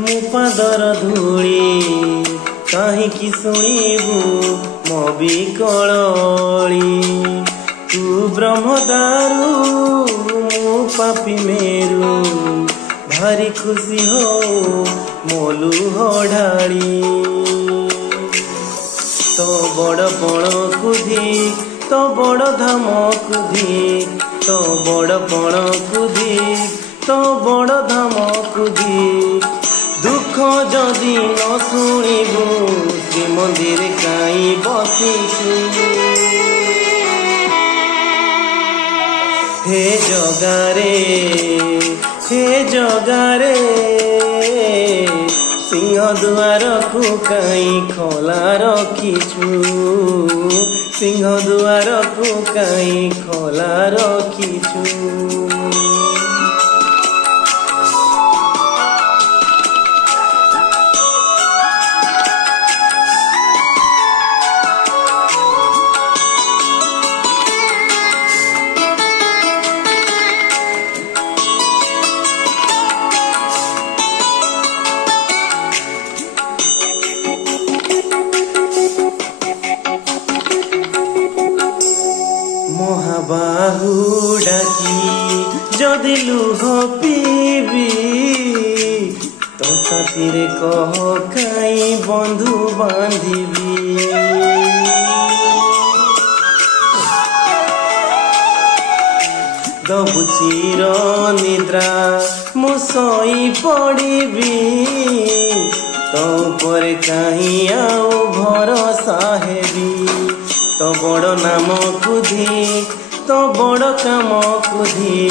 मो पादर धूली कहीं शुणु मो विकली तू ब्रह्मदारू मो पापी मेरू भारी खुशी हो मोलू ढाड़ी तो बड़ पण कुधी तो बड़ धाम कुधी तो बड़ पण कुधी तो बड़ धाम कुधी दुख जदि न शुणु श्रीमंदिर काई बसिछु हे जगारे सिंह दुआर को कहीं खोला रखीछु सिंह दुआर को कहीं खोला रखीछु महाबाहु डाकी जदि लुह पीबी तो साथी कह कई बंधु बांधिबी दबु चिर निद्रा मु सोई पड़बी तो पर कहीं आउ भरोसा हेबी तो बड़ नाम कुधी तो बड़ काम कुधी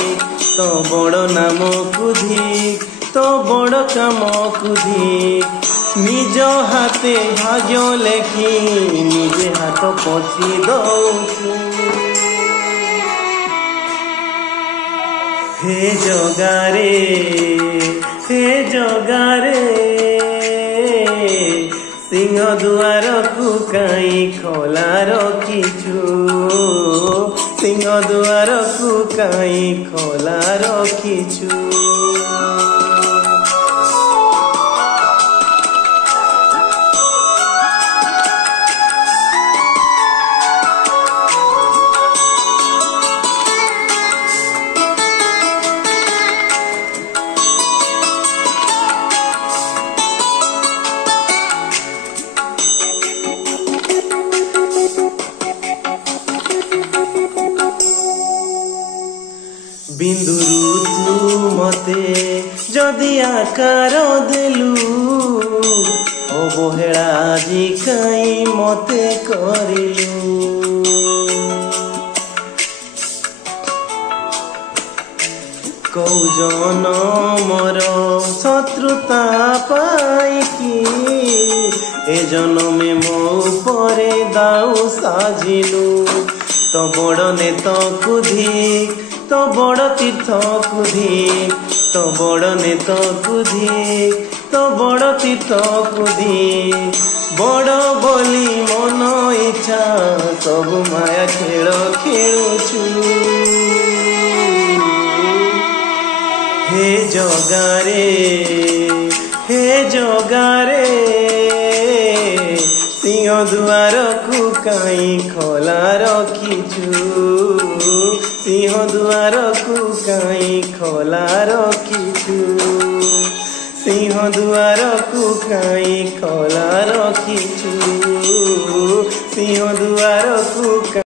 तो बड़ नाम कुधी तो बड़ काम कुधी निज हाथे भाग्य लेखी निजे हाथ पोछी दौछु हे जगारे सिंह दुआर को कहीं खोला रखीछु सिंह दुआर को कहीं खोला रखीछु बिंदुरु तू मते जदि आकार देलु अवहेला आजि कई मते करिलु कौ जनमर शत्रुता पाइकी ए जन्मे मो परे दाऊ साजिलु तो बड़ नेत कुधी तो बड़ तीर्थ कुधी तो बड़ नेत कुधी तो बड़ तीर्थ कुधी बड़ बोली मन इच्छा सब माया खेल खेलुछु हे जगारे सिंह दुआर को कहीं खोला रखीछु सिंह दुआर को कहीं खोला रखीछु सिंह दुआर को कहीं खोला रखीछु सिंह दुआर को